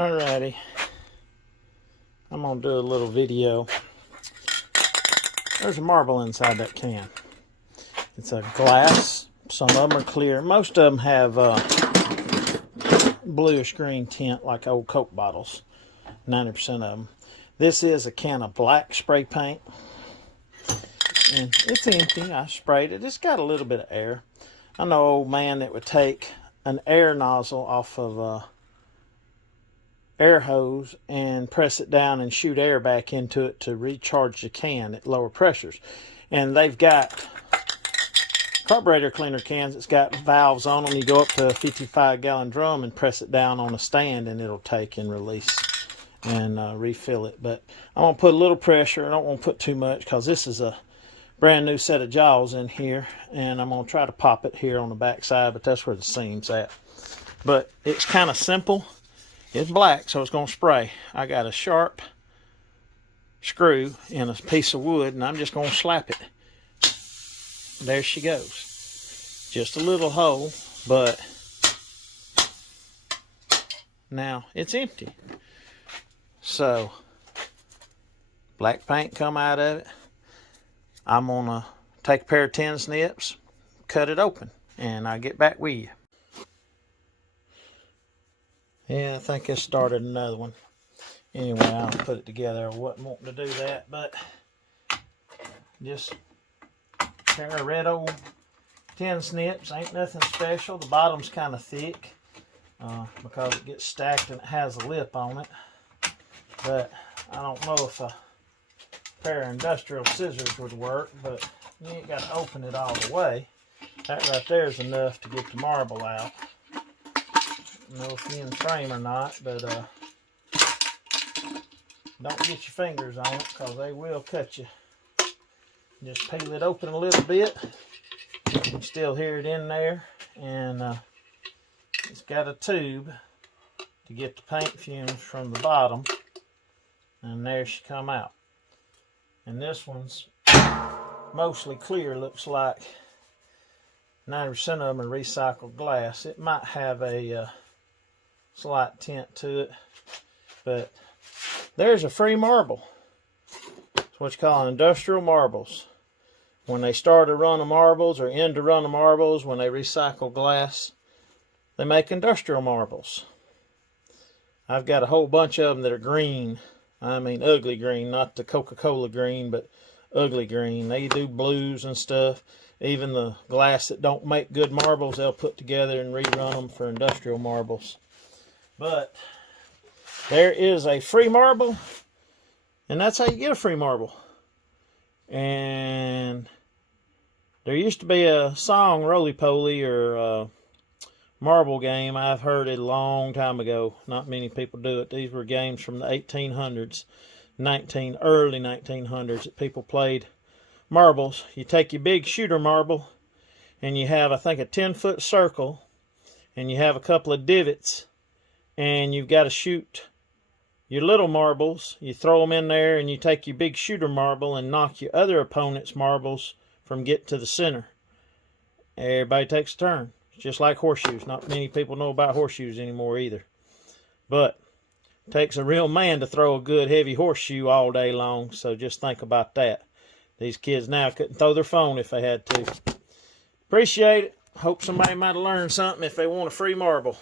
Alrighty, I'm gonna do a little video. There's a marble inside that can. It's a glass. Some of them are clear. Most of them have bluish green tint like old Coke bottles. 90% of them. This is a can of black spray paint. And it's empty. I sprayed it. It's got a little bit of air. I know an old man that would take an air nozzle off of a air hose and press it down and shoot air back into it to recharge the can at lower pressures. And they've got carburetor cleaner cans that's got valves on them. You go up to a 55-gallon drum and press it down on a stand and it'll take and release and refill it. But I'm going to put a little pressure. I don't want to put too much because this is a brand new set of jaws in here, and I'm going to try to pop it here on the back side, but that's where the seam's at. But it's kind of simple. It's black, so it's going to spray. I got a sharp screw in a piece of wood, and I'm just going to slap it. There she goes. Just a little hole, but now it's empty. So, black paint come out of it. I'm going to take a pair of tin snips, cut it open, and I'll get back with you. Yeah, I think I started another one. Anyway, I'll put it together. I wasn't wanting to do that, but just a pair of red old tin snips. Ain't nothing special. The bottom's kind of thick because it gets stacked and it has a lip on it. But I don't know if a pair of industrial scissors would work, but you ain't got to open it all the way. That right there is enough to get the marble out. I don't know if you're in frame or not, but don't get your fingers on it because they will cut you. Just peel it open a little bit. You can still hear it in there, and it's got a tube to get the paint fumes from the bottom, and there she come out. And this one's mostly clear, looks like. 90% of them are recycled glass. It might have a slight tint to it, but there's a free marble. It's what you call industrial marbles. When they start a run of marbles or end a run of marbles, when they recycle glass, they make industrial marbles. I've got a whole bunch of them that are green. I mean ugly green, not the Coca-Cola green, but ugly green. They do blues and stuff. Even the glass that don't make good marbles, they'll put together and rerun them for industrial marbles. But there is a free marble, and that's how you get a free marble. And there used to be a song, Roly Poly, or marble game. I've heard it a long time ago. Not many people do it. These were games from the 1800s, early 1900s that people played marbles. You take your big shooter marble, and you have, I think, a 10-foot circle, and you have a couple of divots, and you've got to shoot your little marbles. You throw them in there, and you take your big shooter marble and knock your other opponent's marbles from getting to the center. Everybody takes a turn. It's just like horseshoes. Not many people know about horseshoes anymore either. But it takes a real man to throw a good heavy horseshoe all day long, so just think about that. These kids now couldn't throw their phone if they had to. Appreciate it. Hope somebody might have learned something if they want a free marble.